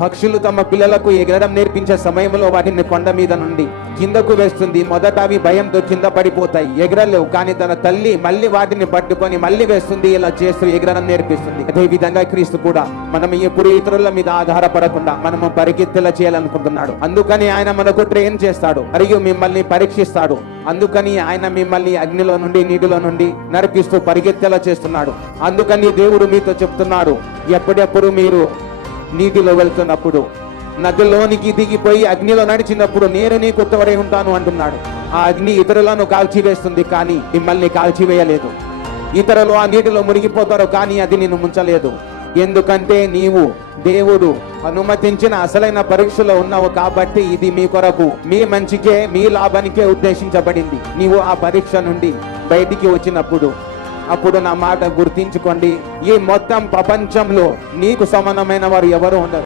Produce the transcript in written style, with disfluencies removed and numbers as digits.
పక్షులు తమ పిల్లలకు ఎగరడం నేర్పించే సమయంలో వాటిని కొండ మీద నుండి కిందకు వేస్తుంది. మొదట అవి భయంతో కింద పడిపోతాయి, ఎగరలేవు. కానీ తన తల్లి మళ్ళీ వాటిని పట్టుకొని మళ్ళీ వేస్తుంది. ఇలా చేస్తూ ఎగరడం నేర్పిస్తుంది. అదే విధంగా క్రీస్తు కూడా మనం ఎప్పుడు ఇతరుల మీద ఆధారపడకుండా మనము పరిగెత్తేలా చేయాలనుకుంటున్నాడు. అందుకని ఆయన మనకు ట్రైన్ చేస్తాడు మరియు మిమ్మల్ని పరీక్షిస్తాడు. అందుకని ఆయన మిమ్మల్ని అగ్నిలో నుండి నీటిలో నుండి నడిపిస్తూ పరిగెత్తేలా చేస్తున్నాడు. అందుకని దేవుడు మీతో చెప్తున్నాడు, ఎప్పుడెప్పుడు మీరు నీటిలో వెళ్తున్నప్పుడు, నదిలోనికి దిగిపోయి అగ్నిలో నడిచినప్పుడు నేను నీకు తోడై ఉంటాను అంటున్నాడు. ఆ అగ్ని ఇతరులను కాల్చివేస్తుంది కానీ మిమ్మల్ని కాల్చివేయలేదు. ఇతరులు ఆ నీటిలో మునిగిపోతారు కానీ అది నిన్ను ముంచలేదు. ఎందుకంటే నీవు దేవుడు అనుమతించిన అసలైన పరీక్షలో ఉన్నావు కాబట్టి ఇది మీ కొరకు, మీ మంచికే, మీ లాభానికే ఉద్దేశించబడింది. నీవు ఆ పరీక్ష నుండి బయటికి వచ్చినప్పుడు అప్పుడు నా మాట గుర్తించుకోండి, ఈ మొత్తం ప్రపంచంలో నీకు సమానమైన వారు ఎవరు ఉండరు.